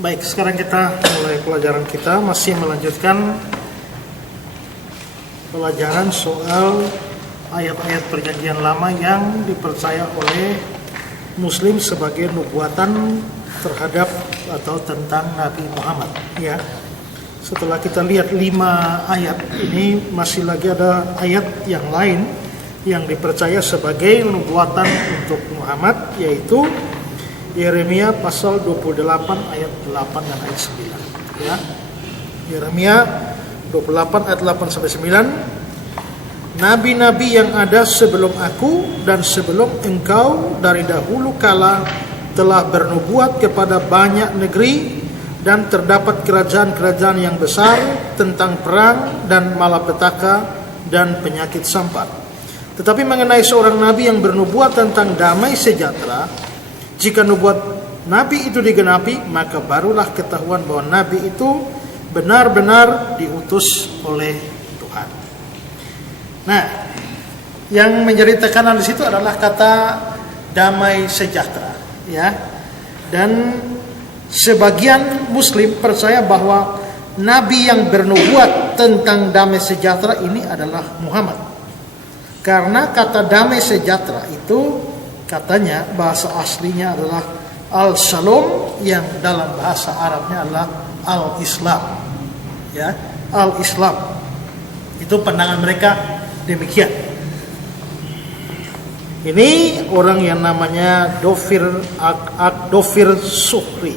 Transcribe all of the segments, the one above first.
Baik, sekarang kita mulai pelajaran kita, masih melanjutkan pelajaran soal ayat-ayat perjanjian lama yang dipercaya oleh Muslim sebagai nubuatan terhadap atau tentang Nabi Muhammad. Ya, setelah kita lihat 5 ayat ini, masih lagi ada ayat yang lain yang dipercaya sebagai nubuatan untuk Muhammad, yaitu Yeremia pasal 28 ayat 8 dan ayat 9. Ya. Yeremia 28 ayat 8 sampai 9. Nabi-nabi yang ada sebelum aku dan sebelum engkau dari dahulu kala telah bernubuat kepada banyak negeri, dan terdapat kerajaan-kerajaan yang besar tentang perang dan malapetaka dan penyakit sampat. Tetapi mengenai seorang nabi yang bernubuat tentang damai sejahtera, jika nubuat nabi itu digenapi, maka barulah ketahuan bahwa nabi itu benar-benar diutus oleh Tuhan. Nah, yang menjadi tekanan di situ adalah kata damai sejahtera, ya. Dan sebagian Muslim percaya bahwa nabi yang bernubuat tentang damai sejahtera ini adalah Muhammad. Karena kata damai sejahtera itu katanya bahasa aslinya adalah al-shalom, yang dalam bahasa Arabnya adalah al-Islam. Ya, al-Islam. Itu pandangan mereka demikian. Ini orang yang namanya Dofir Suhri.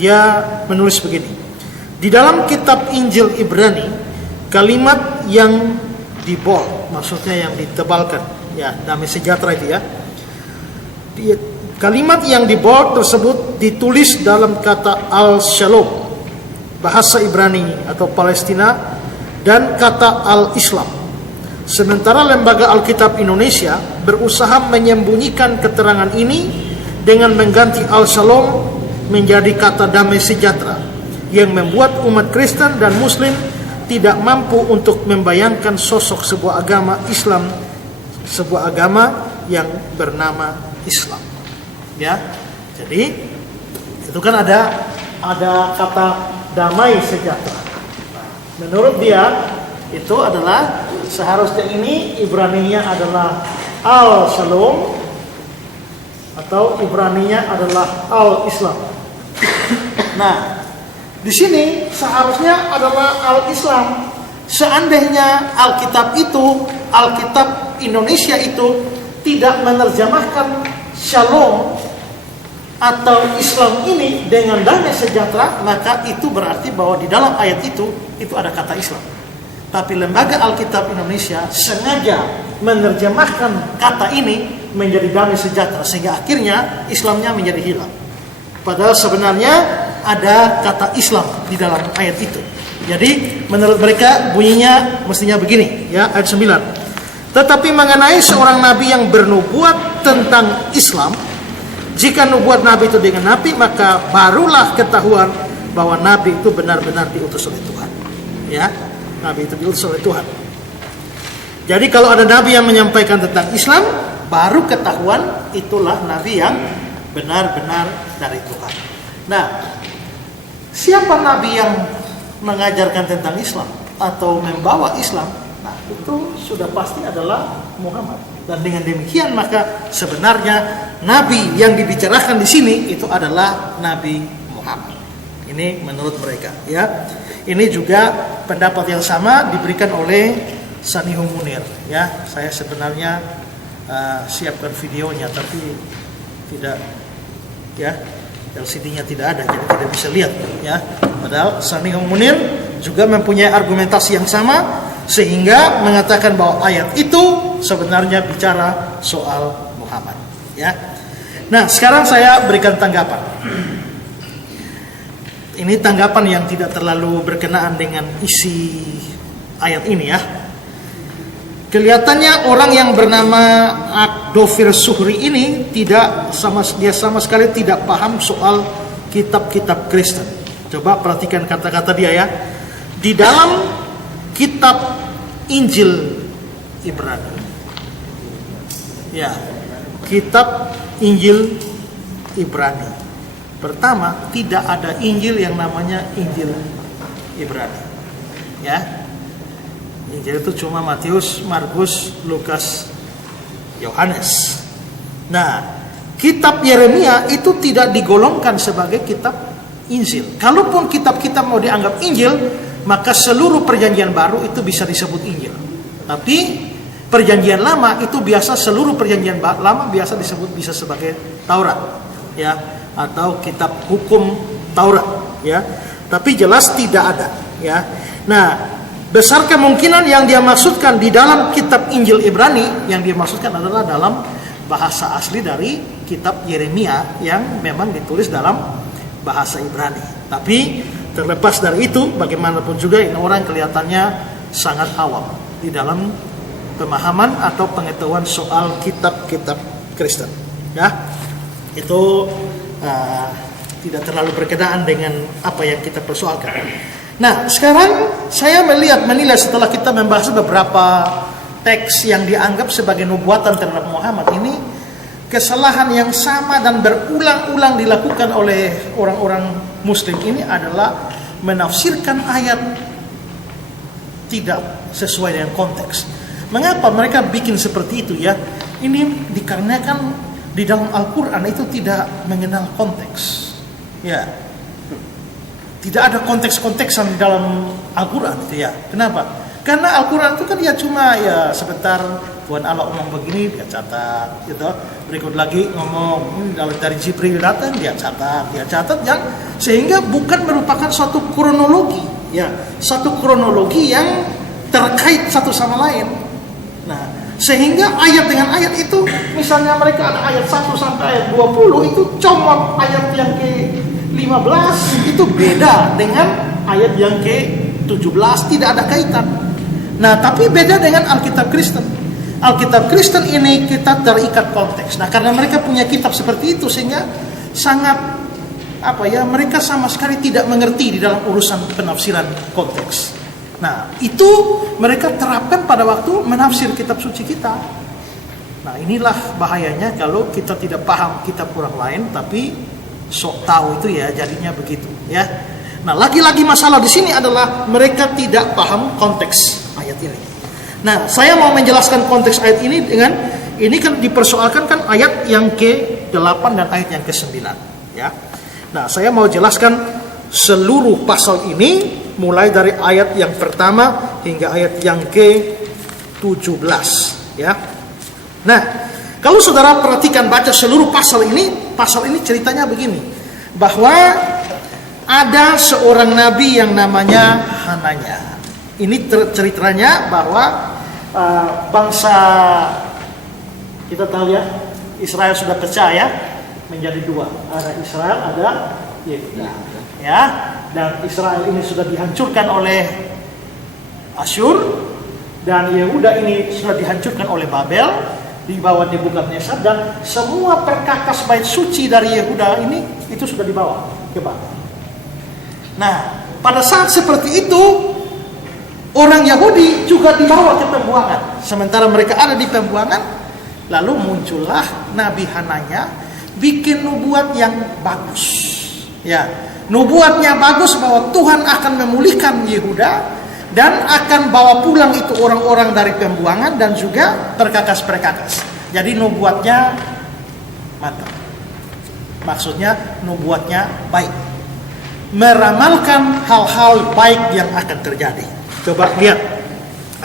Dia menulis begini. Di dalam kitab Injil Ibrani, kalimat yang dibold, maksudnya yang ditebalkan, ya, damai sejahtera itu, ya. Kalimat yang dibold tersebut ditulis dalam kata al-shalom, bahasa Ibrani atau Palestina, dan kata al-Islam. Sementara Lembaga Alkitab Indonesia berusaha menyembunyikan keterangan ini dengan mengganti al-shalom menjadi kata damai sejahtera, yang membuat umat Kristen dan Muslim tidak mampu untuk membayangkan sosok sebuah agama Islam, sebuah agama yang bernama Islam. Ya, jadi itu kan ada kata damai sejahtera. Menurut dia itu adalah seharusnya ini Ibraninya adalah al-shalom atau Ibraninya adalah al-Islam. Nah, di sini seharusnya adalah al-Islam. Seandainya Alkitab Indonesia itu tidak menerjemahkan shalom atau Islam ini dengan damai sejahtera, maka itu berarti bahwa di dalam ayat itu ada kata Islam. Tapi Lembaga Alkitab Indonesia sengaja menerjemahkan kata ini menjadi damai sejahtera, sehingga akhirnya Islamnya menjadi hilang. Padahal sebenarnya ada kata Islam di dalam ayat itu. Jadi menurut mereka bunyinya mestinya begini, ya, ayat 9. Tetapi mengenai seorang nabi yang bernubuat tentang Islam, jika nubuat nabi itu digenapi, maka barulah ketahuan bahwa nabi itu benar-benar diutus oleh Tuhan. Ya, nabi itu diutus oleh Tuhan. Jadi kalau ada nabi yang menyampaikan tentang Islam, baru ketahuan itulah nabi yang benar-benar dari Tuhan. Nah, siapa nabi yang mengajarkan tentang Islam atau membawa Islam? Nah, itu sudah pasti adalah Muhammad. Dan dengan demikian maka sebenarnya nabi yang dibicarakan di sini itu adalah Nabi Muhammad. Ini menurut mereka, ya. Ini juga pendapat yang sama diberikan oleh Sanihum Munir, ya. Saya sebenarnya siapkan videonya tapi tidak, ya, LCD-nya tidak ada, jadi tidak bisa lihat, ya. Padahal Sanihum Munir juga mempunyai argumentasi yang sama, sehingga mengatakan bahwa ayat itu sebenarnya bicara soal Muhammad, ya. Nah, sekarang saya berikan tanggapan. Ini tanggapan yang tidak terlalu berkenaan dengan isi ayat ini, ya. Kelihatannya orang yang bernama Dofir Suhri ini dia sama sekali tidak paham soal kitab-kitab Kristen. Coba perhatikan kata-kata dia, ya. Di dalam kitab Injil Ibrani, ya, kitab Injil Ibrani, Pertama, tidak ada Injil yang namanya Injil Ibrani. Ya. Injil itu cuma Matius, Markus, Lukas, Yohanes. Nah, kitab Yeremia itu tidak digolongkan sebagai kitab Injil. Kalaupun kitab-kitab mau dianggap Injil, maka seluruh perjanjian baru itu bisa disebut Injil. Tapi perjanjian lama itu biasa, seluruh perjanjian lama biasa disebut bisa sebagai Taurat, ya, atau kitab hukum Taurat, ya. Tapi jelas tidak ada, ya. Nah, besar kemungkinan yang dia maksudkan di dalam kitab Injil Ibrani, yang dia maksudkan adalah dalam bahasa asli dari kitab Yeremia yang memang ditulis dalam bahasa Ibrani. Tapi terlepas dari itu, bagaimanapun juga ini orang kelihatannya sangat awam di dalam pemahaman atau pengetahuan soal kitab-kitab Kristen. Ya, itu tidak terlalu berkenaan dengan apa yang kita persoalkan. Nah, sekarang saya menilai setelah kita membahas beberapa teks yang dianggap sebagai nubuatan terhadap Muhammad ini, kesalahan yang sama dan berulang-ulang dilakukan oleh orang-orang Muslim ini adalah menafsirkan ayat tidak sesuai dengan konteks. Mengapa mereka bikin seperti itu ya? Ini dikarenakan di dalam Al-Quran itu tidak mengenal konteks. Ya, tidak ada konteks-konteksan di dalam Al-Quran itu ya. Kenapa? Karena Al-Quran itu kan ya cuma ya sebentar Tuhan Allah ngomong begini dia catat, gitu. Berikut lagi ngomong dari Jibril datang dia catat yang sehingga bukan merupakan suatu kronologi, ya, satu kronologi yang terkait satu sama lain. Nah, sehingga ayat dengan ayat itu, misalnya mereka ada ayat 1 sampai ayat 20 itu comot ayat yang ke-15 itu beda dengan ayat yang ke-17, tidak ada kaitan. Nah, tapi beda dengan Alkitab Kristen. Alkitab Kristen ini kita terikat konteks. Nah, karena mereka punya kitab seperti itu sehingga sangat mereka sama sekali tidak mengerti di dalam urusan penafsiran konteks. Nah, itu mereka terapkan pada waktu menafsir kitab suci kita. Nah, inilah bahayanya kalau kita tidak paham kitab orang lain tapi sok tahu itu ya, jadinya begitu, ya. Nah, lagi-lagi masalah di sini adalah mereka tidak paham konteks ayat ini. Nah, saya mau menjelaskan konteks ayat ini dengan ini kan dipersoalkan kan ayat yang ke-8 dan ayat yang ke-9, ya. Nah, saya mau jelaskan seluruh pasal ini mulai dari ayat yang pertama hingga ayat yang ke-17, ya. Nah, kalau saudara perhatikan baca seluruh pasal ini ceritanya begini, bahwa ada seorang nabi yang namanya Hananya. Ini ceritanya bahwa bangsa kita tahu ya, Israel sudah pecah ya menjadi dua, ada Israel, ada Yehuda, ya. Dan Israel ini sudah dihancurkan oleh Asyur, dan Yehuda ini sudah dihancurkan oleh Babel di bawah Nebukadnezar, dan semua perkakas bait suci dari Yehuda ini itu sudah dibawa ke Babel. Nah, pada saat seperti itu orang Yahudi juga dibawa ke pembuangan. Sementara mereka ada di pembuangan, lalu muncullah Nabi Hananya bikin nubuat yang bagus. Ya, nubuatnya bagus bahwa Tuhan akan memulihkan Yehuda dan akan bawa pulang itu orang-orang dari pembuangan dan juga perkakas-perkakas. Jadi nubuatnya mantap. Maksudnya nubuatnya baik. Meramalkan hal-hal baik yang akan terjadi. Coba lihat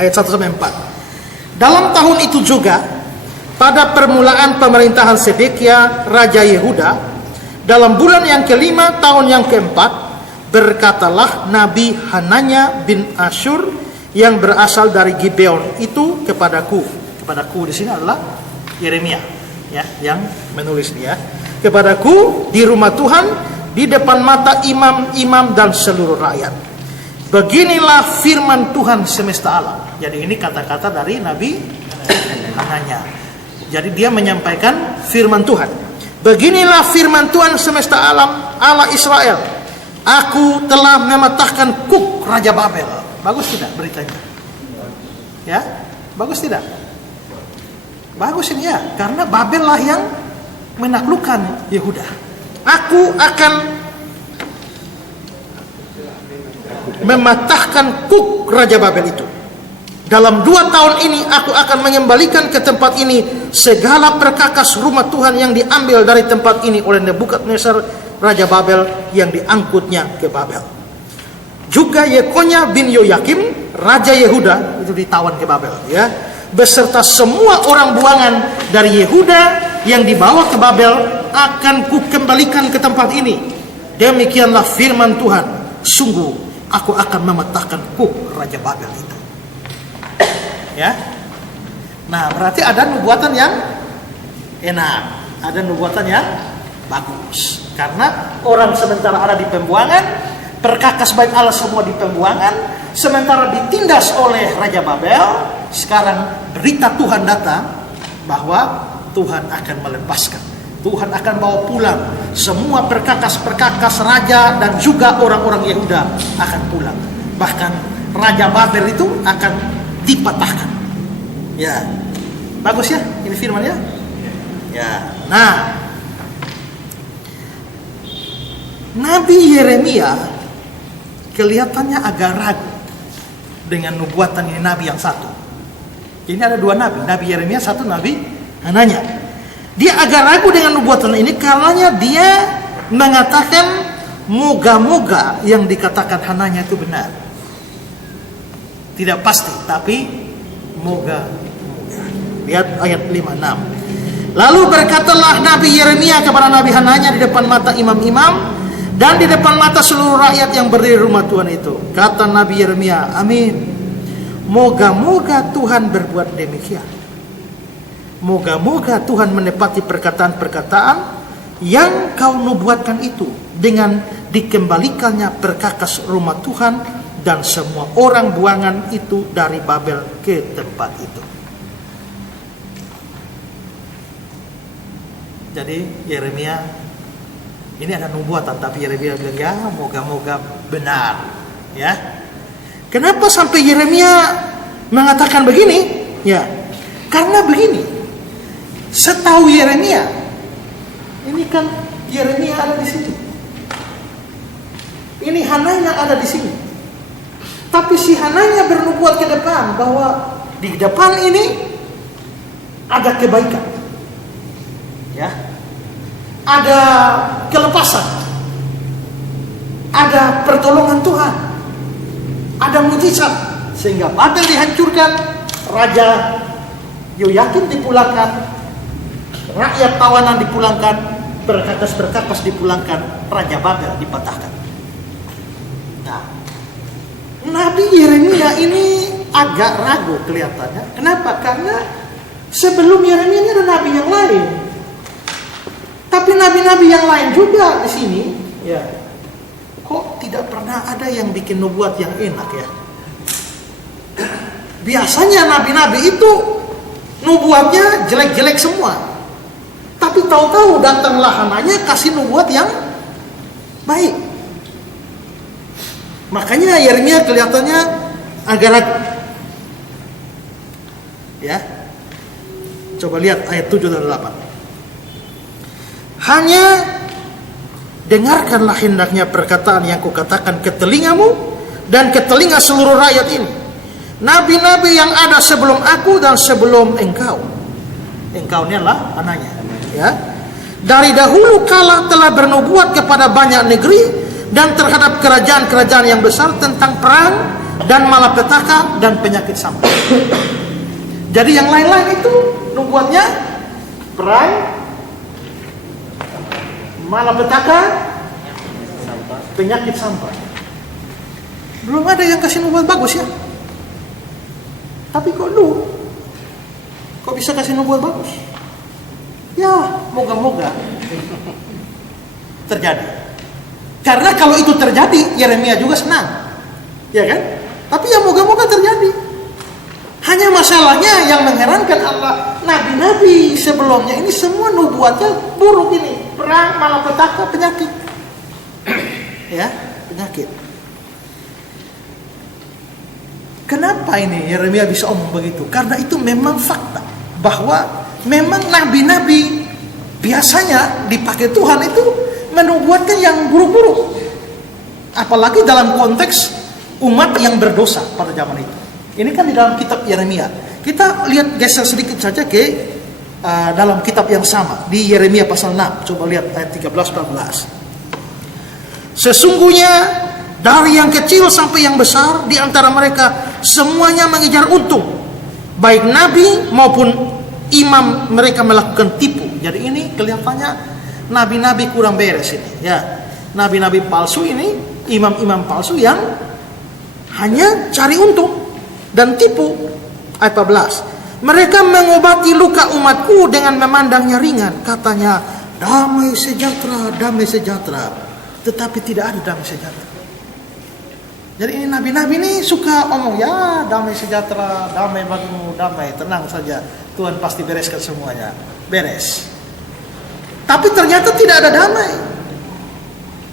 ayat 1 sampai 4. Dalam tahun itu juga, pada permulaan pemerintahan Sedekia Raja Yehuda, dalam bulan yang kelima tahun yang keempat, berkatalah Nabi Hananya bin Asyur yang berasal dari Gibeon itu kepadaku. Kepadaku di sini adalah Yeremia, ya, yang menulis dia. Kepadaku di rumah Tuhan, di depan mata imam-imam dan seluruh rakyat. Beginilah firman Tuhan semesta alam. Jadi ini kata-kata dari Nabi Hananya. Jadi dia menyampaikan firman Tuhan. Beginilah firman Tuhan semesta alam, Allah Israel. Aku telah mematahkan Kuk Raja Babel. Bagus tidak beritanya? Ya, bagus tidak? Bagus ini ya, karena Babel lah yang menaklukkan Yehuda. Aku akan mematahkan kuk Raja Babel itu. Dalam 2 tahun ini aku akan mengembalikan ke tempat ini segala perkakas rumah Tuhan yang diambil dari tempat ini oleh Nebukadnezar Raja Babel yang diangkutnya ke Babel. Juga Yekonya bin Yoyakim Raja Yehuda itu ditawan ke Babel, ya, beserta semua orang buangan dari Yehuda yang dibawa ke Babel akan kukembalikan ke tempat ini. Demikianlah firman Tuhan, sungguh aku akan mematahkan kuk Raja Babel itu. Ya. Nah, berarti ada nubuatan yang enak, ada nubuatan yang bagus. Karena orang sementara ada di pembuangan, perkakas bait Allah semua di pembuangan, sementara ditindas oleh Raja Babel. Sekarang berita Tuhan datang bahwa Tuhan akan melepaskan, Tuhan akan bawa pulang semua perkakas-perkakas raja dan juga orang-orang Yehuda akan pulang. Bahkan Raja Babel itu akan dipatahkan. Ya, bagus ya ini firman ya. Ya, nah, Nabi Yeremia kelihatannya agak ragu dengan nubuatan ini, nabi yang satu. Ini ada 2 nabi, Nabi Yeremia, satu Nabi Hananya. Dia agak ragu dengan nubuatan ini karena dia mengatakan moga-moga yang dikatakan Hananya itu benar. Tidak pasti, tapi moga-moga. Lihat ayat 5-6. Lalu berkatalah Nabi Yeremia kepada Nabi Hananya di depan mata imam-imam dan di depan mata seluruh rakyat yang berdiri di rumah Tuhan itu. Kata Nabi Yeremia, amin. Moga-moga Tuhan berbuat demikian. Moga-moga Tuhan menepati perkataan-perkataan yang kau nubuatkan itu dengan dikembalikannya perkakas rumah Tuhan dan semua orang buangan itu dari Babel ke tempat itu. Jadi Yeremia ini ada nubuatan, tapi Yeremia bilang ya moga-moga benar, ya. Kenapa sampai Yeremia mengatakan begini? Ya, karena begini. Setahu Yeremia, ini kan Yeremia ada di sini. Ini Hananya ada di sini. Tapi si Hananya bernubuat ke depan bahwa di depan ini ada kebaikan. Ya. Ada kelepasan. Ada pertolongan Tuhan. Ada mujizat sehingga Babel dihancurkan, Raja Yoyakim dipulangkan, rakyat tawanan dipulangkan, perkakas-perkakas dipulangkan, Raja Babel dipatahkan. Nah, Nabi Yeremia ini agak ragu kelihatannya. Kenapa? Karena sebelum Yeremia ini ada nabi yang lain. Tapi nabi-nabi yang lain juga di sini, ya. Kok tidak pernah ada yang bikin nubuat yang enak ya? Biasanya nabi-nabi itu nubuatnya jelek-jelek semua. Tapi tahu-tahu datanglah Hananya kasih nubuat yang baik. Makanya Yeremia kelihatannya agak ragu. Ya. Coba lihat ayat 7 dan 8. Hanya dengarkanlah hendaknya perkataan yang kukatakan ke telingamu dan ke telinga seluruh rakyat ini. Nabi-nabi yang ada sebelum aku dan sebelum engkau. Engkau ini adalah Hananya. Ya. Dari dahulu kala telah bernubuat kepada banyak negeri dan terhadap kerajaan-kerajaan yang besar tentang perang dan malapetaka dan penyakit sampah. Jadi yang lain-lain itu nubuatnya perang, malapetaka, penyakit sampah. Belum ada yang kasih nubuat bagus ya. Tapi kok lu kok bisa kasih nubuat bagus? Ya, moga-moga terjadi. Karena kalau itu terjadi, Yeremia juga senang. Ya kan? Tapi ya moga-moga terjadi. Hanya masalahnya yang mengherankan Allah, nabi-nabi sebelumnya ini semua nubuatnya buruk ini. Perang, malapetaka, penyakit. Ya, penyakit. Kenapa ini Yeremia bisa omong begitu? Karena itu memang fakta. Bahwa memang nabi-nabi biasanya dipakai Tuhan itu menubuatkan yang buruk-buruk. Apalagi dalam konteks umat yang berdosa pada zaman itu. Ini kan di dalam kitab Yeremia. Kita lihat geser sedikit saja ke dalam kitab yang sama di Yeremia pasal 6. Coba lihat ayat 13-14. Sesungguhnya dari yang kecil sampai yang besar di antara mereka semuanya mengejar untung, baik nabi maupun imam mereka melakukan tipu. Jadi ini kelihatannya nabi-nabi kurang beres ini, ya. Nabi-nabi palsu ini, imam-imam palsu yang hanya cari untung dan tipu. Ayat 14. Mereka mengobati luka umatku dengan memandangnya ringan. Katanya, damai sejahtera, damai sejahtera. Tetapi tidak ada damai sejahtera. Jadi ini nabi-nabi ini suka omong, ya damai sejahtera, damai bagimu, damai, tenang saja. Tuhan pasti bereskan semuanya. Beres. Tapi ternyata tidak ada damai.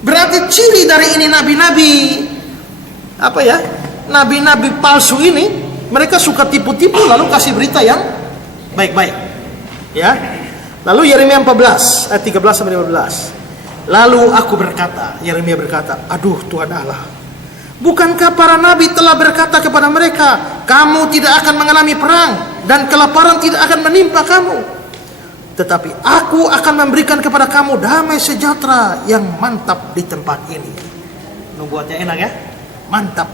Berarti ciri dari ini nabi-nabi, nabi-nabi palsu ini, mereka suka tipu-tipu lalu kasih berita yang baik-baik. Ya. Lalu Yeremia 14 ayat 13-15. Lalu aku berkata, Yeremia berkata, aduh Tuhan Allah, bukankah para nabi telah berkata kepada mereka, kamu tidak akan mengalami perang dan kelaparan tidak akan menimpa kamu. Tetapi aku akan memberikan kepada kamu damai sejahtera yang mantap di tempat ini. Nubuatnya enak ya? Mantap.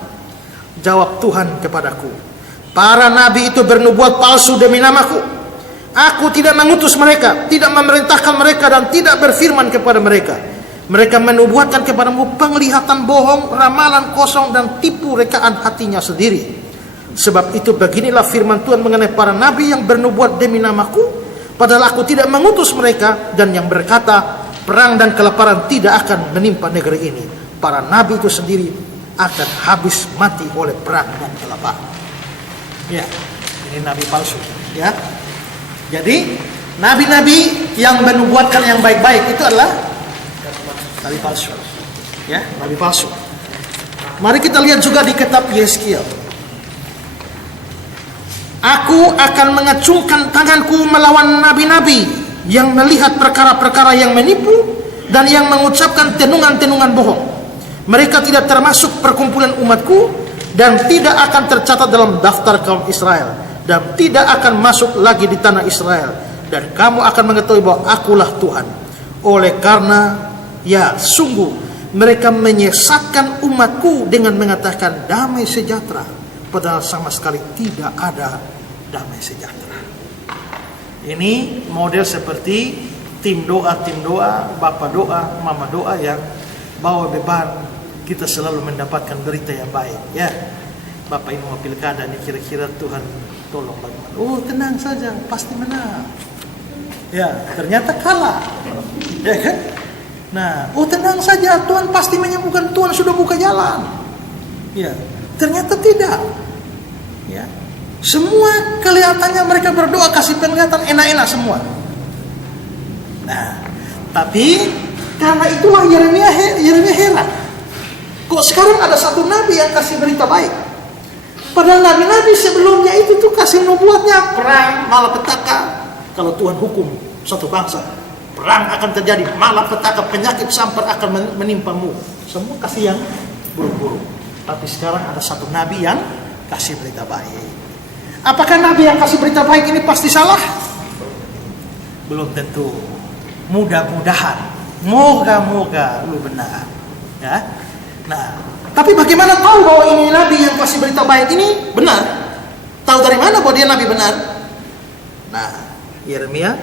Jawab Tuhan kepadaku, para nabi itu bernubuat palsu demi namaku. Aku tidak mengutus mereka, tidak memerintahkan mereka dan tidak berfirman kepada mereka. Mereka menubuatkan kepadamu penglihatan bohong, ramalan kosong dan tipu rekaan hatinya sendiri. Sebab itu beginilah firman Tuhan mengenai para nabi yang bernubuat demi namaku, padahal aku tidak mengutus mereka, dan yang berkata perang dan kelaparan tidak akan menimpa negeri ini. Para nabi itu sendiri akan habis mati oleh perang dan kelaparan. Ya, ini nabi palsu. Ya, jadi nabi-nabi yang menubuatkan yang baik-baik itu adalah nabi palsu. Ya, nabi palsu. Mari kita lihat juga di kitab Yeskiel. Aku akan mengacungkan tanganku melawan nabi-nabi yang melihat perkara-perkara yang menipu dan yang mengucapkan tenungan-tenungan bohong. Mereka tidak termasuk perkumpulan umatku dan tidak akan tercatat dalam daftar kaum Israel dan tidak akan masuk lagi di tanah Israel. Dan kamu akan mengetahui bahwa akulah Tuhan. Oleh karena ya sungguh mereka menyesatkan umatku dengan mengatakan damai sejahtera, padahal sama sekali tidak ada damai sejahtera. Ini model seperti tim doa, bapak doa, mama doa yang bawa beban. Kita selalu mendapatkan berita yang baik. Ya, bapak ini mau pilkada nih, kira-kira Tuhan tolong bagaimana? Oh tenang saja, pasti menang. Ya, ternyata kalah. Ya kan? Nah, oh tenang saja, Tuhan pasti menyembuhkan, Tuhan sudah buka jalan. Ya, ternyata tidak. Ya, semua kelihatannya mereka berdoa kasih penglihatan enak-enak semua. Nah, tapi karena itulah Yeremia heran. Kok sekarang ada satu nabi yang kasih berita baik? Padahal nabi-nabi sebelumnya itu tuh kasih nubuatnya perang, malapetaka. Kalau Tuhan hukum satu bangsa, perang akan terjadi, malapetaka, penyakit sampar akan menimpamu. Semua kasih yang buruk-buruk. Tapi sekarang ada satu nabi yang kasih berita baik. Apakah nabi yang kasih berita baik ini pasti salah? Belum tentu. Mudah-mudahan, moga-moga lu benar. Ya. Nah, tapi bagaimana tahu bahwa ini nabi yang kasih berita baik ini benar? Tahu dari mana bahwa dia nabi benar? Nah, Yeremia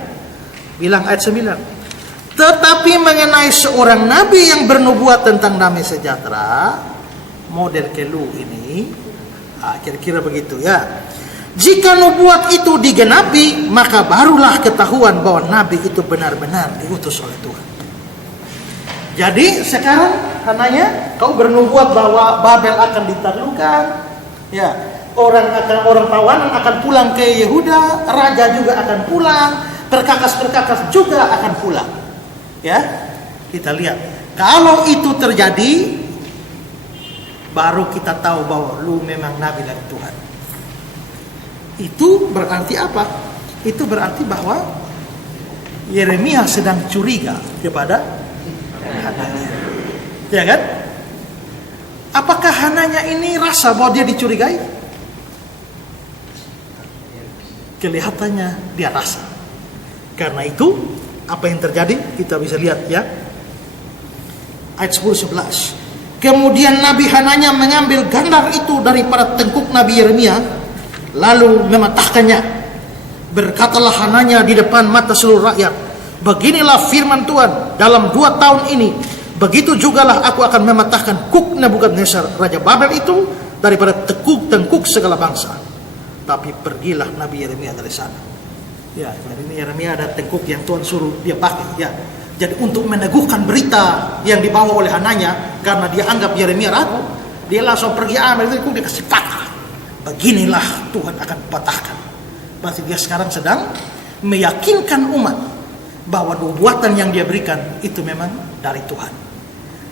bilang ayat 9. Tetapi mengenai seorang nabi yang bernubuat tentang damai sejahtera, model kelu ini, kira-kira begitu ya. Jika nubuat itu digenapi, maka barulah ketahuan bahwa nabi itu benar-benar diutus oleh Tuhan. Jadi sekarang katanya kau bernubuat bahwa Babel akan ditaklukkan, ya, orang tawanan akan pulang ke Yehuda, raja juga akan pulang, perkakas-perkakas juga akan pulang. Ya, kita lihat. Kalau itu terjadi, baru kita tahu bahwa lu memang nabi dari Tuhan. Itu berarti apa? Itu berarti bahwa Yeremia sedang curiga kepada Hananya. Ya kan? Apakah Hananya ini rasa bahwa dia dicurigai? Kelihatannya dia rasa. Karena itu, apa yang terjadi? Kita bisa lihat ya. Ayat 10-11. Kemudian Nabi Hananya mengambil gandar itu daripada tengkuk Nabi Yeremia, lalu mematahkannya. Berkatalah Hananya di depan mata seluruh rakyat, beginilah firman Tuhan, dalam 2 tahun ini, begitu jugalah aku akan mematahkan kuk Nebukadnezar Raja Babel itu daripada tengkuk segala bangsa. Tapi pergilah Nabi Yeremia dari sana. Ya, jadi ini Yeremia ada tengkuk yang Tuhan suruh dia pakai. Ya, jadi untuk meneguhkan berita yang dibawa oleh Hananya, karena dia anggap Yeremia ragu, dia langsung pergi ambil tengkuk, dia kasih patah. Beginilah Tuhan akan patahkan. Berarti dia sekarang sedang meyakinkan umat bahwa nubuatan yang dia berikan itu memang dari Tuhan.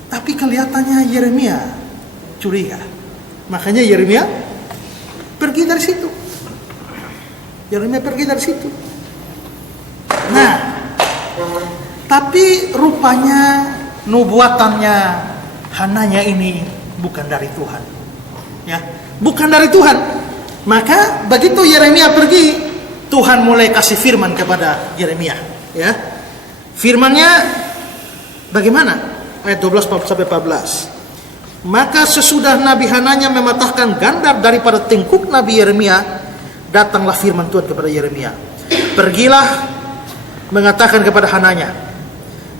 Tapi kelihatannya Yeremia curiga. Makanya Yeremia pergi dari situ. Yeremia pergi dari situ. Nah, tapi rupanya nubuatannya Hananya ini bukan dari Tuhan. Ya, bukan dari Tuhan. Maka begitu Yeremia pergi, Tuhan mulai kasih firman kepada Yeremia. Ya, firmannya bagaimana? Ayat 12-14. Maka sesudah Nabi Hananya mematahkan gandar daripada tengkuk Nabi Yeremia, datanglah firman Tuhan kepada Yeremia. Pergilah mengatakan kepada Hananya,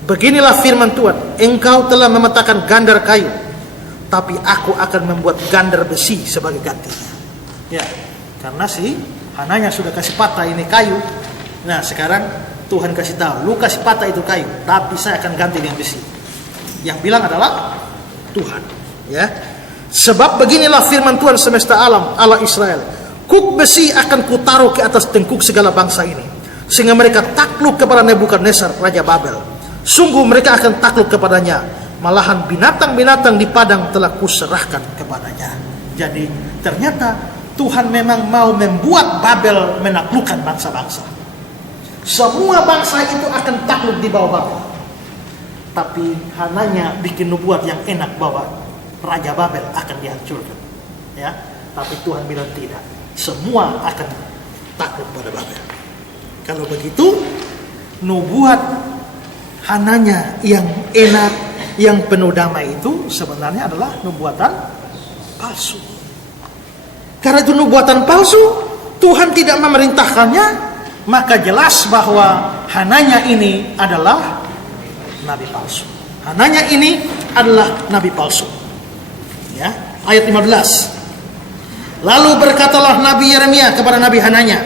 beginilah firman Tuhan, engkau telah mematahkan gandar kayu, tapi aku akan membuat gandar besi sebagai gantinya. Ya, karena si Hananya sudah kasih patah ini kayu. Nah sekarang Tuhan kasih tahu, lu kasih patah itu kayu, tapi saya akan ganti dengan besi. Yang bilang adalah Tuhan. Ya, sebab beginilah firman Tuhan semesta alam, Allah Israel, kuk besi akan kutaruh ke atas tengkuk segala bangsa ini, sehingga mereka takluk kepada Nebukadnezar Raja Babel. Sungguh mereka akan takluk kepadanya, malahan binatang-binatang di padang telah kuserahkan kepadanya. Jadi ternyata Tuhan memang mau membuat Babel menaklukkan bangsa-bangsa. Semua bangsa itu akan takluk di bawah Babel. Tapi Hananya bikin nubuat yang enak bahwa Raja Babel akan dihancurkan. Ya, tapi Tuhan bilang tidak. Semua akan takluk pada Babel. Kalau begitu, nubuat Hananya yang enak, yang penuh damai itu sebenarnya adalah nubuatan palsu. Karena itu nubuatan palsu, Tuhan tidak memerintahkannya, maka jelas bahwa Hananya ini adalah nabi palsu. Hananya ini adalah nabi palsu. Ya, ayat 15. Lalu berkatalah Nabi Yeremia kepada Nabi Hananya,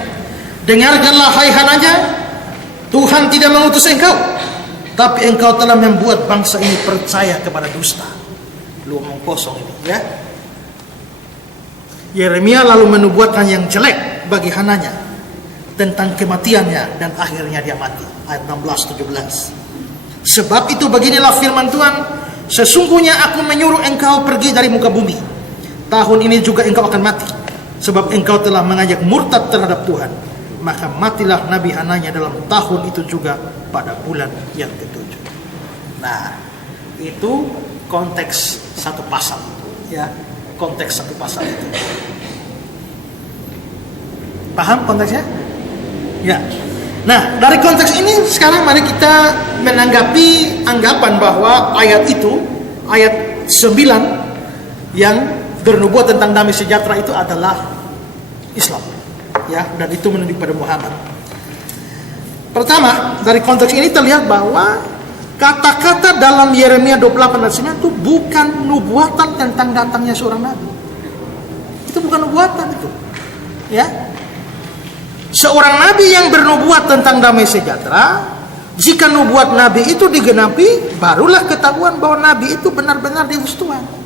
dengarkanlah hai Hananya, Tuhan tidak mengutus engkau, tapi engkau telah membuat bangsa ini percaya kepada dusta. Lu omong kosong ini, ya. Yeremia lalu menubuatkan yang jelek bagi Hananya tentang kematiannya dan akhirnya dia mati. Ayat 16-17. Sebab itu beginilah firman Tuhan, sesungguhnya aku menyuruh engkau pergi dari muka bumi. Tahun ini juga engkau akan mati, sebab engkau telah mengajak murtad terhadap Tuhan. Maka matilah Nabi Hananya dalam tahun itu juga pada bulan yang ke-7. Nah, itu konteks satu pasal, ya, konteks satu pasal itu. Paham konteksnya? Ya. Nah, dari konteks ini sekarang mari kita menanggapi anggapan bahwa ayat itu, ayat 9 yang bernubuat tentang damai sejahtera itu adalah Islam. Ya, dan itu menunjuk pada Muhammad. Pertama, dari konteks ini terlihat bahwa kata-kata dalam Yeremia 28 dan 9 itu bukan nubuatan tentang datangnya seorang nabi. Itu bukan nubuatan itu. Ya. Seorang nabi yang bernubuat tentang damai sejahtera, jika nubuat nabi itu digenapi, barulah ketahuan bahwa nabi itu benar-benar diutus Tuhan.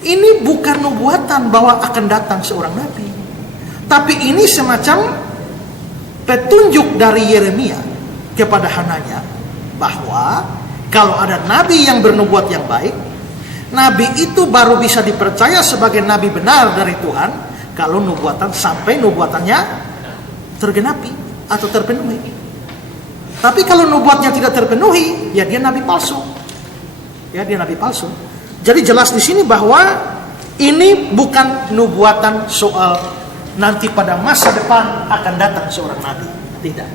Ini bukan nubuatan bahwa akan datang seorang nabi, tapi ini semacam petunjuk dari Yeremia kepada Hananya bahwa kalau ada nabi yang bernubuat yang baik, nabi itu baru bisa dipercaya sebagai nabi benar dari Tuhan kalau nubuatan sampai nubuatannya tergenapi atau terpenuhi. Tapi kalau nubuatnya tidak terpenuhi, ya dia nabi palsu. Ya, dia nabi palsu. Jadi jelas di sini bahwa ini bukan nubuatan soal nanti pada masa depan akan datang seorang nabi. Tidak.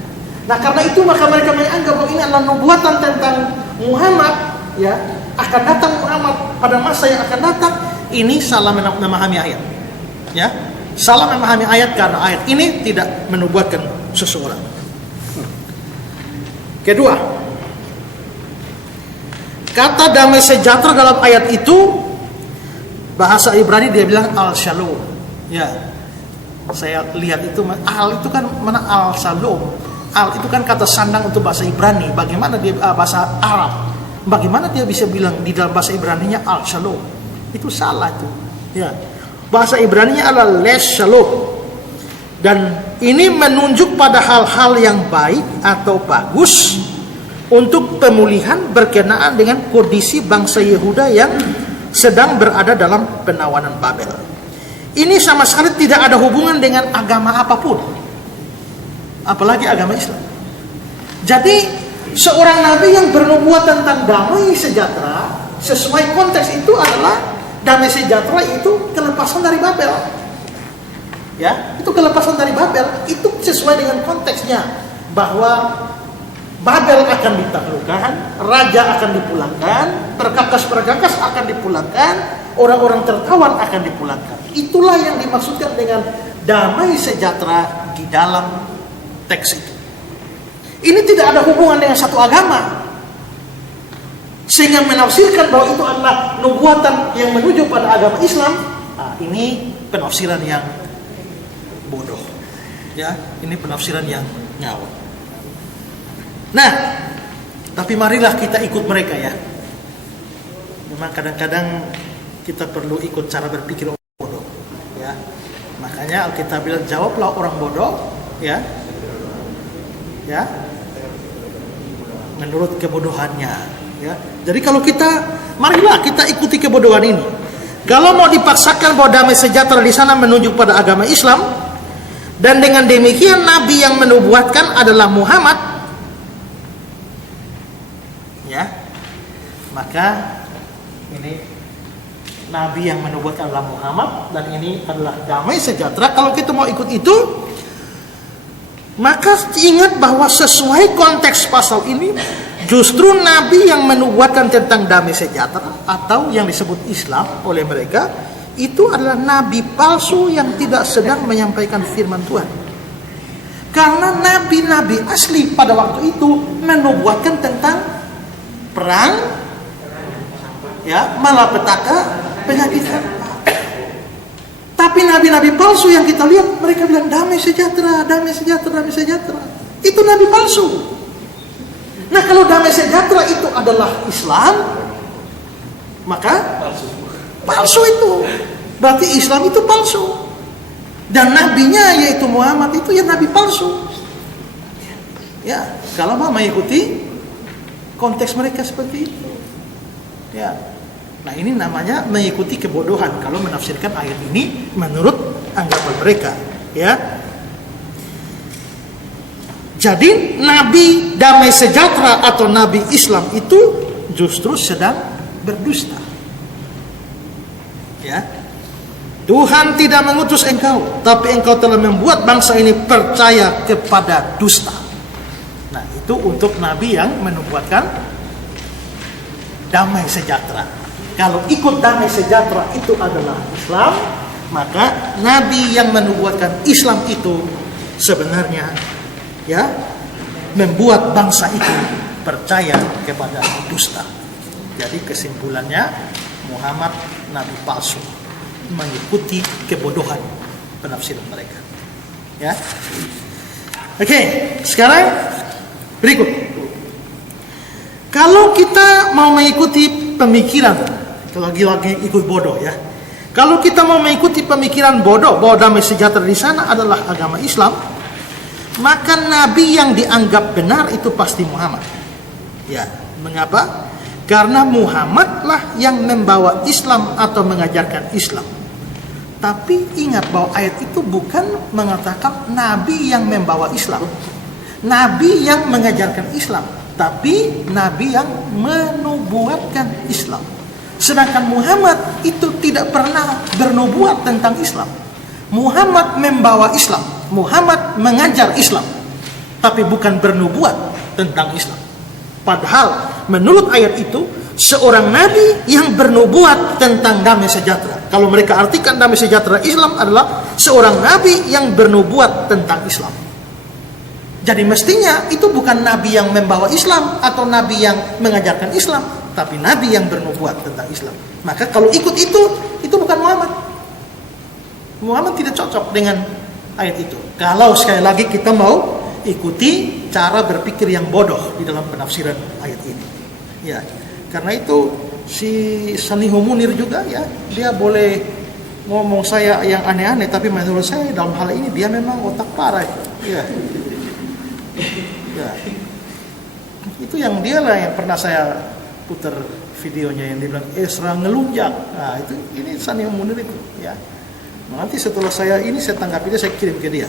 Nah, karena itu maka mereka menganggap bahwa ini adalah nubuatan tentang Muhammad, ya, akan datang Muhammad pada masa yang akan datang. Ini salah memahami ayat. Ya, salah memahami ayat karena ayat ini tidak menubuatkan seseorang. Kedua, kata damai sejahtera dalam ayat itu bahasa Ibrani dia bilang al-shalom. Ya, saya lihat itu al itu kan mana al-shalom. Al itu kan kata sandang untuk bahasa Ibrani. Bagaimana dia bahasa Arab? Bagaimana dia bisa bilang di dalam bahasa Ibraninya al-shalom? Itu salah itu. Ya. Bahasa Ibraninya adalah les shalom. Dan ini menunjuk pada hal-hal yang baik atau bagus untuk pemulihan berkenaan dengan kondisi bangsa Yehuda yang sedang berada dalam penawanan Babel. Ini sama sekali tidak ada hubungan dengan agama apapun, apalagi agama Islam. Jadi seorang nabi yang bernubuat tentang damai sejahtera, sesuai konteks itu adalah damai sejahtera itu kelepasan dari Babel. Ya, itu kelepasan dari Babel, itu sesuai dengan konteksnya bahwa Babel akan ditaklukkan, raja akan dipulangkan, perkakas-perkakas akan dipulangkan, orang-orang tertawan akan dipulangkan. Itulah yang dimaksudkan dengan damai sejahtera di dalam teks itu. Ini tidak ada hubungan dengan satu agama, sehingga menafsirkan bahwa itu adalah nubuatan yang menuju pada agama Islam. Nah, ini penafsiran yang bodoh. Ya, ini penafsiran yang ngawur. Nah, tapi marilah kita ikut mereka ya. Memang kadang-kadang kita perlu ikut cara berpikir orang bodoh. Ya, makanya Alkitab bilang jawablah orang bodoh. Ya, ya, menurut kebodohannya. Ya, jadi kalau marilah kita ikuti kebodohan ini. Kalau mau dipaksakan bahwa damai sejahtera di sana menunjuk pada agama Islam, dan dengan demikian nabi yang menubuatkan adalah Muhammad, ya, maka ini nabi yang menubuatkan adalah Muhammad dan ini adalah damai sejahtera. Kalau kita mau ikut itu, maka ingat bahwa sesuai konteks pasal ini, justru nabi yang menubuatkan tentang damai sejahtera atau yang disebut Islam oleh mereka itu adalah nabi palsu yang tidak sedang menyampaikan firman Tuhan. Karena nabi-nabi asli pada waktu itu menubuatkan tentang perang, ya, malapetaka, penyakit. Tapi nabi-nabi palsu yang kita lihat, mereka bilang damai sejahtera, damai sejahtera, damai sejahtera. Itu nabi palsu. Nah, kalau damai sejahtera itu adalah Islam, maka palsu itu. Berarti Islam itu palsu. Dan nabinya yaitu Muhammad itu ya nabi palsu. Ya, kalau mau mengikuti konteks mereka seperti itu. Ya. Nah, ini namanya mengikuti kebodohan kalau menafsirkan ayat ini menurut anggapan mereka, ya. Jadi nabi damai sejahtera atau nabi Islam itu justru sedang berdusta. Ya. Tuhan tidak mengutus engkau, tapi engkau telah membuat bangsa ini percaya kepada dusta. Nah, itu untuk nabi yang menubuatkan damai sejahtera. Kalau ikut damai sejahtera itu adalah Islam, maka nabi yang menubuatkan Islam itu sebenarnya, ya, membuat bangsa itu percaya kepada dusta. Jadi kesimpulannya Muhammad nabi palsu, mengikuti kebodohan penafsiran mereka. Ya. Oke, sekarang berikut. Kalau kita mau mengikuti pemikiran, lagi-lagi ikut bodoh ya. Kalau kita mau mengikuti pemikiran bodoh bahwa damai sejahtera di sana adalah agama Islam, maka nabi yang dianggap benar itu pasti Muhammad. Ya, mengapa? Karena Muhammadlah yang membawa Islam atau mengajarkan Islam. Tapi ingat bahwa ayat itu bukan mengatakan nabi yang membawa Islam, nabi yang mengajarkan Islam. tapi nabi yang menubuatkan Islam. Sedangkan Muhammad itu tidak pernah bernubuat tentang Islam. Muhammad membawa Islam, Muhammad mengajar Islam, tapi bukan bernubuat tentang Islam. Padahal menurut ayat itu seorang nabi yang bernubuat tentang damai sejahtera. Kalau mereka artikan damai sejahtera Islam adalah seorang nabi yang bernubuat tentang Islam. Jadi mestinya itu bukan nabi yang membawa Islam atau nabi yang mengajarkan Islam, tapi nabi yang bernubuat tentang Islam. Maka kalau ikut itu bukan Muhammad. Muhammad tidak cocok dengan ayat itu. Kalau sekali lagi kita mau ikuti cara berpikir yang bodoh di dalam penafsiran ayat ini. Ya, karena itu si Saniho Munir juga ya, dia boleh ngomong saya yang aneh-aneh, tapi menurut saya dalam hal ini dia memang otak parah. Ya. Ya. Itu yang dia lah yang pernah saya putar videonya yang dia bilang Esra ngelunjak. Nah, itu ini Saniho Munir itu ya. Nanti setelah saya tanggapi dia, saya kirim ke dia.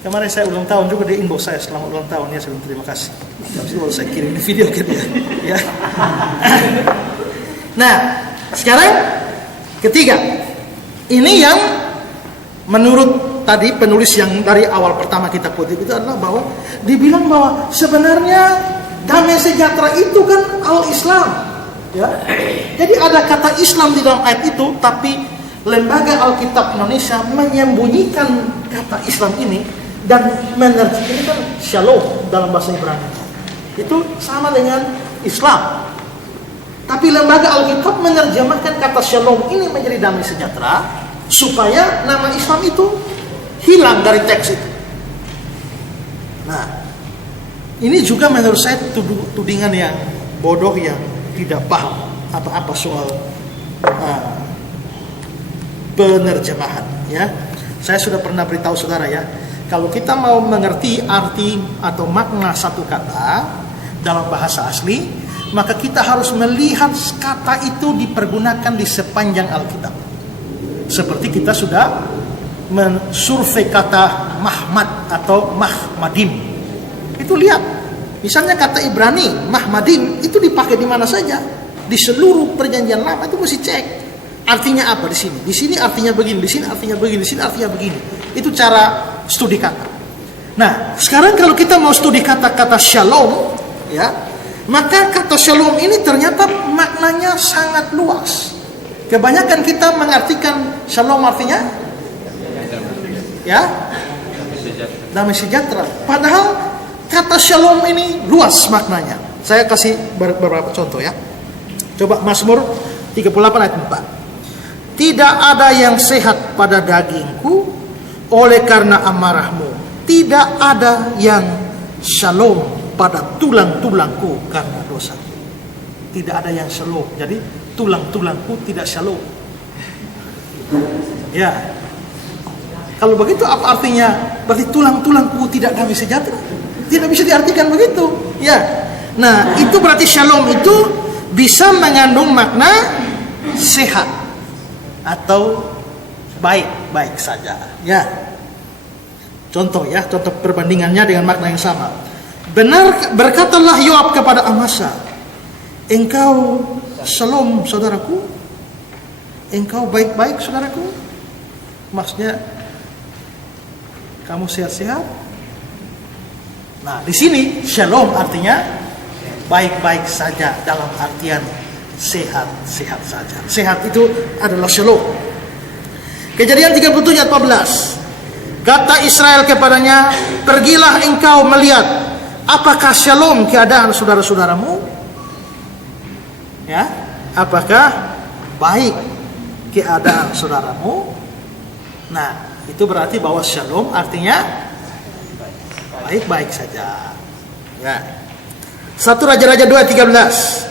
Kemarin saya ulang tahun juga, dia inbox saya selamat ulang tahun ya, sebelum terima kasih. Habis itu baru saya kirim video ke dia. Ya. Nah, sekarang ketiga, ini yang menurut tadi penulis yang dari awal pertama kita kutip itu adalah bahwa dibilang bahwa sebenarnya damai sejahtera itu kan al-Islam. Ya. Jadi ada kata Islam di dalam ayat itu, tapi Lembaga Alkitab Indonesia menyembunyikan kata Islam ini dan menerjemahkan Shalom dalam bahasa Ibrani. Itu sama dengan Islam. Tapi Lembaga Alkitab menerjemahkan kata Shalom ini menjadi damai sejahtera supaya nama Islam itu hilang dari teks itu. Nah, ini juga menurut saya tudingan yang bodoh yang tidak paham apa-apa soal penerjemahan ya. Saya sudah pernah beritahu saudara ya, kalau kita mau mengerti arti atau makna satu kata dalam bahasa asli, maka kita harus melihat kata itu dipergunakan di sepanjang Alkitab. Seperti kita sudah mensurvei kata Mahmad atau Mahmadim. Itu lihat, misalnya kata Ibrani Mahmadim itu dipakai di mana saja, di seluruh perjanjian lama, itu mesti cek. Artinya apa di sini? Di sini artinya begini, di sini artinya begini, di sini artinya begini. Itu cara studi kata. Nah, sekarang kalau kita mau studi kata-kata shalom, ya, maka kata shalom ini ternyata maknanya sangat luas. Kebanyakan kita mengartikan shalom artinya, ya, damai sejahtera. Padahal kata shalom ini luas maknanya. Saya kasih beberapa contoh ya. Coba Mazmur 38 ayat 4. Tidak ada yang sehat pada dagingku oleh karena amarahmu. Tidak ada yang shalom pada tulang-tulangku karena dosa. Tidak ada yang shalom. Jadi tulang-tulangku tidak shalom. Ya. Kalau begitu apa artinya? Berarti tulang-tulangku tidak damai sejahtera. Tidak bisa diartikan begitu. Ya. Nah, itu berarti shalom itu bisa mengandung makna sehat atau baik-baik saja. Ya. Contoh ya, contoh perbandingannya dengan makna yang sama. Benar berkatalah Yoab kepada Amasa, engkau shalom saudaraku, engkau baik-baik saudaraku. Maksudnya kamu sehat-sehat. Nah, di sini shalom artinya baik-baik saja dalam artian sehat-sehat saja. Sehat itu adalah shalom. Kejadian 37 ayat 14. Kata Israel kepadanya, pergilah engkau melihat apakah shalom keadaan saudara-saudaramu? Ya, apakah baik keadaan saudaramu? Nah, itu berarti bahwa shalom artinya baik-baik saja. Ya. 1 Raja-Raja 2:13.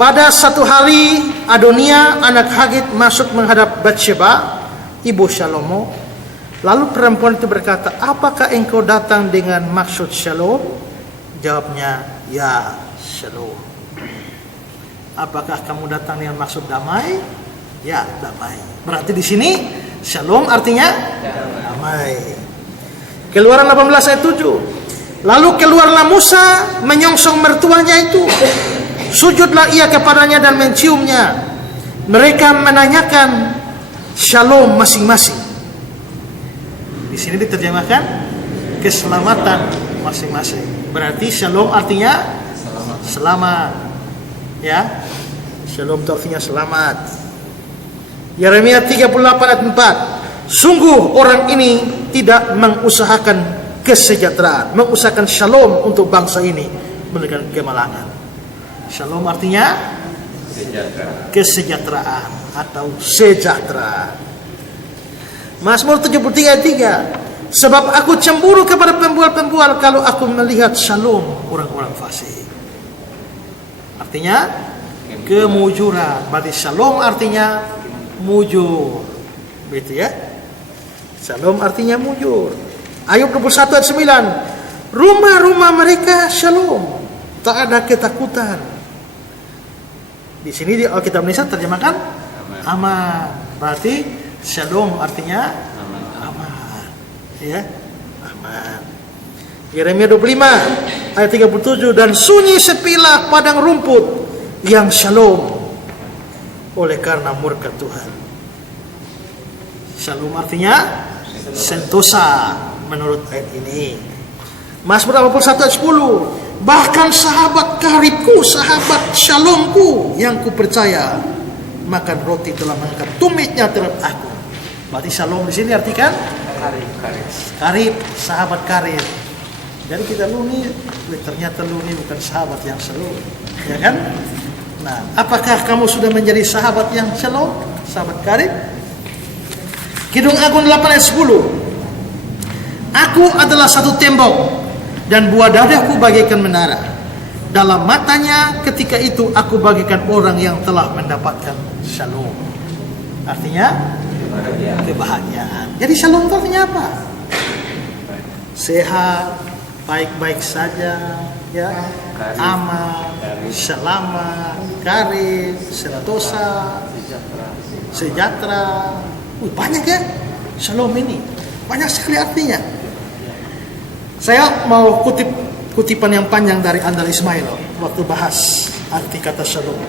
Pada satu hari Adonia anak Hagit masuk menghadap Batsheba, ibu Salomo. Lalu perempuan itu berkata, apakah engkau datang dengan maksud shalom? Jawabnya, ya shalom. Apakah kamu datang dengan maksud damai? Ya, damai. Berarti di sini shalom artinya damai. Keluaran 18 ayat 7. Lalu keluarlah Musa menyongsong mertuanya itu. Sujudlah ia kepadanya dan menciumnya. Mereka menanyakan shalom masing-masing. Di sini diterjemahkan keselamatan masing-masing. Berarti shalom artinya selamat. Ya. Shalom itu artinya selamat. Yeremia 38 ayat 4. Sungguh orang ini tidak mengusahakan kesejahteraan, mengusahakan shalom untuk bangsa ini, melainkan kemalangan. Shalom artinya kesejahteraan atau sejahtera. Mazmur 73 ayat 3. Sebab aku cemburu kepada pembual-pembual kalau aku melihat shalom orang-orang fasik. Artinya kemujuran. Berarti shalom artinya mujur. Begitu ya. Shalom artinya mujur. Ayub 21 ayat 9. Rumah-rumah mereka shalom, tak ada ketakutan. Di sini di Alkitab Indonesia terjemahkan aman. Berarti shalom artinya aman. Ya, aman. Yeremia 25 ayat 37. Dan sunyi sepilah padang rumput yang shalom oleh karena murka Tuhan. Shalom artinya sentosa menurut ayat ini. Mazmur 81 ayat 10. Bahkan sahabat karibku, sahabat shalomku yang kupercaya, makan roti telah mengangkat tumitnya terhadap aku. Berarti shalom di sini artikan karib, sahabat karib. Jadi kita luni, ternyata luni bukan sahabat yang shalom, ya kan? Nah, apakah kamu sudah menjadi sahabat yang shalom, sahabat karib? Kidung Agung 8 ayat 10. Aku adalah satu tembok dan buah dadaku bagaikan menara. Dalam matanya ketika itu aku bagaikan orang yang telah mendapatkan shalom. Artinya kebahagiaan. Jadi shalom itu artinya apa? Sehat, baik-baik saja, ya, aman, selamat, karib, sentosa, sejahtera. Banyak ya shalom ini. Banyak sekali artinya. Saya mau kutip kutipan yang panjang dari Andal Ismail waktu bahas arti kata shalom.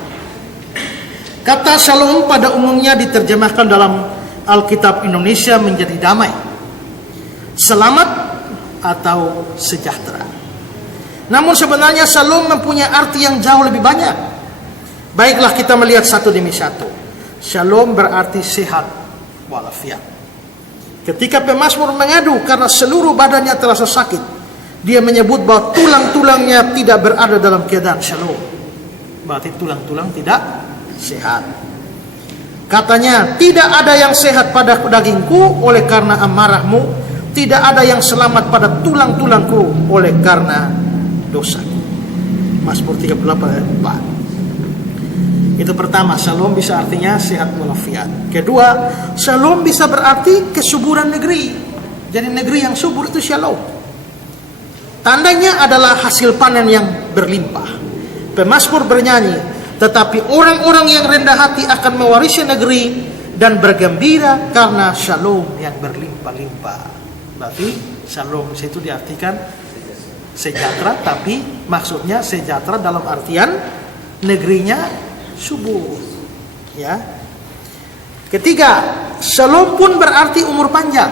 Kata shalom pada umumnya diterjemahkan dalam Alkitab Indonesia menjadi damai, selamat atau sejahtera. Namun sebenarnya shalom mempunyai arti yang jauh lebih banyak. Baiklah kita melihat satu demi satu. Shalom berarti sehat walafiat. Ketika pemazmur mengadu karena seluruh badannya terasa sakit, dia menyebut bahwa tulang-tulangnya tidak berada dalam keadaan shalom. Berarti tulang-tulang tidak sehat. Katanya, tidak ada yang sehat pada dagingku oleh karena amarahmu, tidak ada yang selamat pada tulang-tulangku oleh karena dosaku. Mazmur 38 ayat 4. Itu pertama, shalom bisa artinya sehat walafiat. Kedua, shalom bisa berarti kesuburan negeri. Jadi negeri yang subur itu shalom. Tandanya adalah hasil panen yang berlimpah. Pemazmur bernyanyi, tetapi orang-orang yang rendah hati akan mewarisi negeri dan bergembira karena shalom yang berlimpah-limpah. Berarti shalom itu diartikan sejahtera, tapi maksudnya sejahtera dalam artian negerinya subur, ya. Ketiga, shalom pun berarti umur panjang.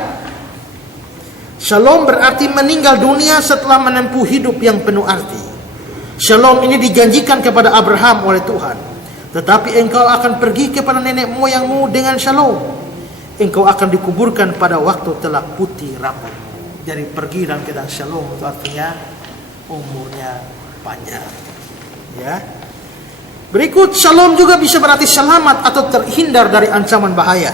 Shalom berarti meninggal dunia setelah menempuh hidup yang penuh arti. Shalom ini dijanjikan kepada Abraham oleh Tuhan. Tetapi engkau akan pergi kepada nenek moyangmu dengan shalom. Engkau akan dikuburkan pada waktu telah putih rambut. Jadi pergi dan keadaan shalom itu artinya umurnya panjang, ya. Berikut, shalom juga bisa berarti selamat atau terhindar dari ancaman bahaya.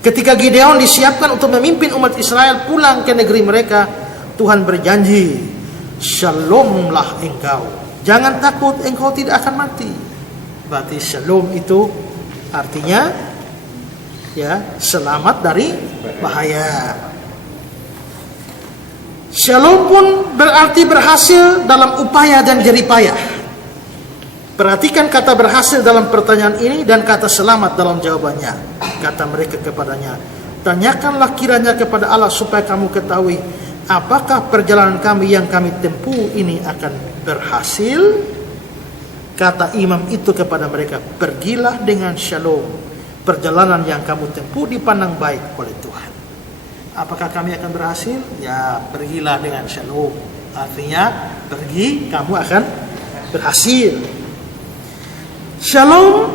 Ketika Gideon disiapkan untuk memimpin umat Israel pulang ke negeri mereka, Tuhan berjanji, shalomlah engkau. Jangan takut, engkau tidak akan mati. Berarti shalom itu artinya ya selamat dari bahaya. Shalom pun berarti berhasil dalam upaya dan jerih payah. Perhatikan kata berhasil dalam pertanyaan ini dan kata selamat dalam jawabannya. Kata mereka kepadanya, tanyakanlah kiranya kepada Allah supaya kamu ketahui apakah perjalanan kami yang kami tempuh ini akan berhasil? Kata imam itu kepada mereka, pergilah dengan shalom. Perjalanan yang kamu tempuh dipandang baik oleh Tuhan. Apakah kami akan berhasil? Ya, pergilah dengan shalom. Artinya, pergi, kamu akan berhasil. Shalom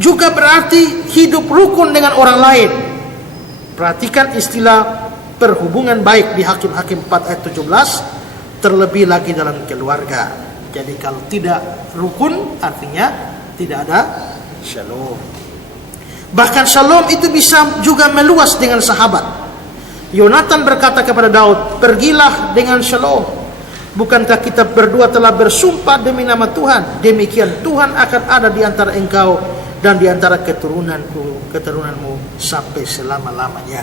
juga berarti hidup rukun dengan orang lain. Perhatikan istilah perhubungan baik di Hakim-Hakim 4 ayat 17, terlebih lagi dalam keluarga. Jadi kalau tidak rukun, artinya tidak ada shalom. Bahkan shalom itu bisa juga meluas dengan sahabat. Yonatan berkata kepada Daud, pergilah dengan shalom. Bukankah kita berdua telah bersumpah demi nama Tuhan, demikian Tuhan akan ada di antara engkau dan di antara keturunanmu sampai selama-lamanya.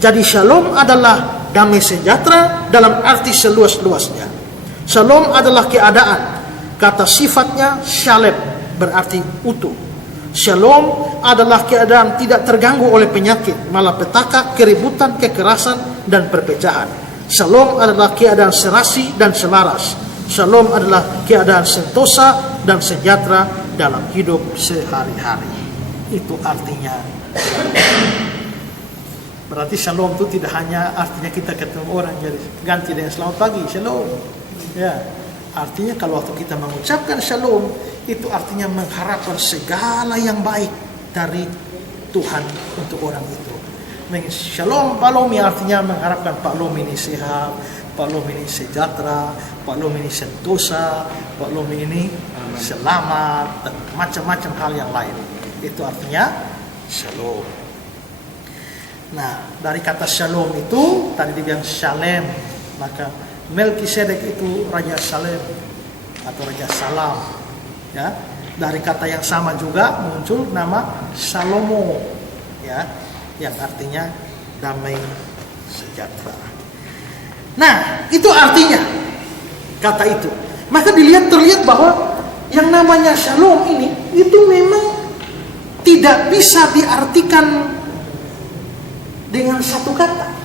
Jadi shalom adalah damai sejahtera dalam arti seluas-luasnya. Shalom adalah keadaan. Kata sifatnya shalem, berarti utuh. Shalom adalah keadaan tidak terganggu oleh penyakit, malapetaka, keributan, kekerasan, dan perpecahan. Shalom adalah keadaan serasi dan selaras. Shalom adalah keadaan sentosa dan sejahtera dalam hidup sehari-hari. Itu artinya. Berarti shalom itu tidak hanya artinya kita ketemu orang jadi ganti dengan selamat pagi, shalom. Ya, artinya kalau waktu kita mengucapkan shalom, itu artinya mengharapkan segala yang baik dari Tuhan untuk orang itu. Shalom Pak Lomi artinya mengharapkan Pak Lomi ini sehat, Pak Lomi ini sejahtera, Pak Lomi ini sentosa, Pak Lomi ini selamat, dan macam-macam hal yang lain. Itu artinya shalom. Nah, dari kata shalom itu tadi dibilang shalem, maka Melkisedek itu Raja Salem atau Raja Salam. Ya, dari kata yang sama juga muncul nama Salomo, ya, yang artinya damai sejahtera. Nah, itu artinya kata itu. Maka terlihat bahwa yang namanya shalom ini itu memang tidak bisa diartikan dengan satu kata.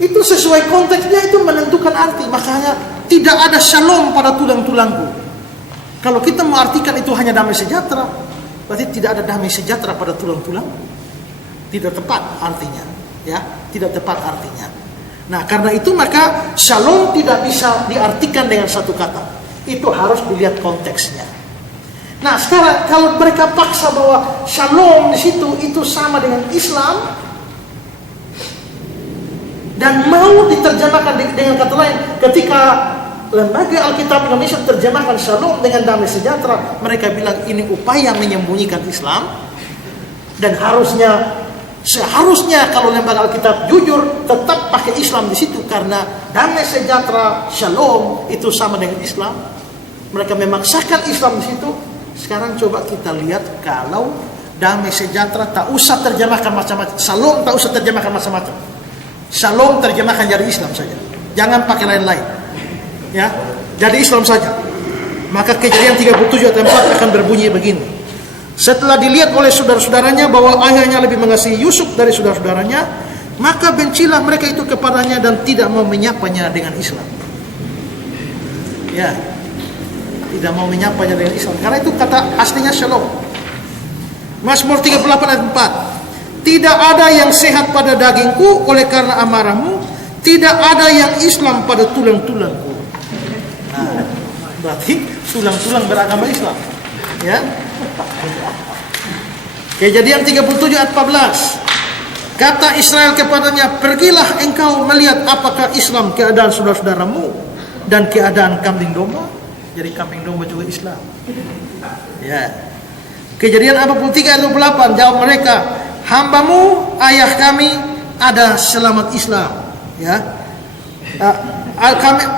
Itu sesuai konteksnya itu menentukan arti. Makanya tidak ada shalom pada tulang-tulangku. Kalau kita mau artikan itu hanya damai sejahtera, berarti tidak ada damai sejahtera pada tulang-tulangku. Tidak tepat artinya, ya, tidak tepat artinya. Nah, karena itu maka shalom tidak bisa diartikan dengan satu kata. Itu harus dilihat konteksnya. Nah, sekarang kalau mereka paksa bahwa shalom di situ itu sama dengan Islam, dan mau diterjemahkan dengan kata lain, ketika Lembaga Alkitab Indonesia terjemahkan shalom dengan damai sejahtera, mereka bilang ini upaya menyembunyikan Islam. Dan seharusnya kalau Lembaga Alkitab jujur tetap pakai Islam di situ, karena damai sejahtera shalom itu sama dengan Islam. Mereka memaksakan Islam di situ. Sekarang coba kita lihat kalau damai sejahtera tak usah terjemahkan macam-macam, shalom tak usah terjemahkan macam-macam. Shalom terjemahkan jadi Islam saja. Jangan pakai lain-lain. Ya, jadi Islam saja. Maka Kejadian 37 ayat 4 akan berbunyi begini. Setelah dilihat oleh saudara-saudaranya bahwa ayahnya lebih mengasihi Yusuf dari saudara-saudaranya, maka bencilah mereka itu kepadanya dan tidak mau menyapanya dengan Islam. Ya, tidak mau menyapanya dengan Islam. Karena itu kata aslinya shalom. Mazmur 38 ayat 4. Tidak ada yang sehat pada dagingku oleh karena amarahmu, tidak ada yang Islam pada tulang-tulangku. Nah, berarti tulang-tulang beragama Islam. Ya. Kejadian 37 ayat 14. Kata Israel kepadanya, pergilah engkau melihat apakah Islam keadaan saudara-saudaramu dan keadaan kambing domba. Jadi kambing domba juga Islam. Ya. Kejadian 43 ayat 28. Jawab mereka, hambamu ayah kami ada selamat Islam, ya.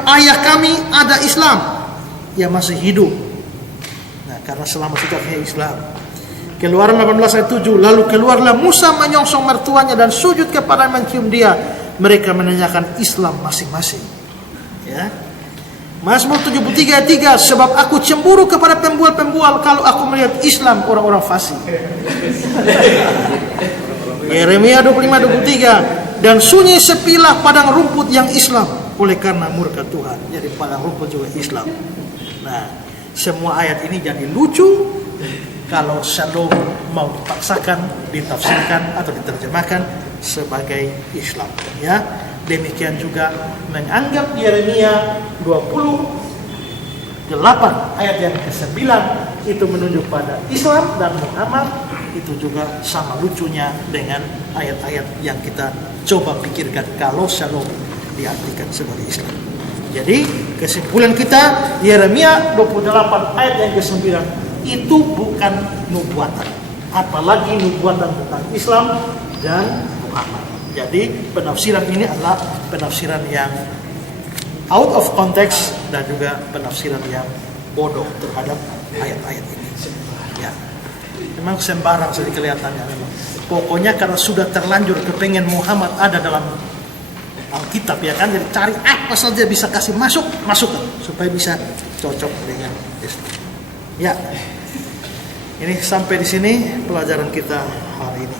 Ayah kami ada Islam, ya masih hidup. Nah, karena selamat itu artinya Islam. Keluaran 18 ayat 7. Lalu keluarlah Musa menyongsong mertuanya dan sujud kepada mencium dia. Mereka menanyakan Islam masing-masing. Ya. Mazmur 73 ayat 3. Sebab aku cemburu kepada pembual-pembual kalau aku melihat Islam orang-orang fasik. Yeremia 25-23. dan sunyi sepilah padang rumput yang Islam oleh karena murka Tuhan. Jadi padang rumput juga Islam. Nah, semua ayat ini jadi lucu kalau shalom mau dipaksakan, ditafsirkan atau diterjemahkan sebagai Islam. Ya, demikian juga menganggap Yeremia 28 ayat yang ke-9 itu menunjuk pada Islam dan Muhammad, itu juga sama lucunya dengan ayat-ayat yang kita coba pikirkan kalau shalom diartikan sebagai Islam. Jadi kesimpulan kita, Yeremia 28 ayat yang ke-9 itu bukan nubuatan, apalagi nubuatan tentang Islam dan Muhammad. Jadi penafsiran ini adalah penafsiran yang out of context dan juga penafsiran yang bodoh terhadap ayat-ayat ini. Ya, memang sembarang saja kelihatannya memang. Pokoknya karena sudah terlanjur kepengen Muhammad ada dalam Alkitab, ya kan, jadi cari apa saja bisa kasih masuk supaya bisa cocok dengan Islam. Ya, ini sampai di sini pelajaran kita hari ini.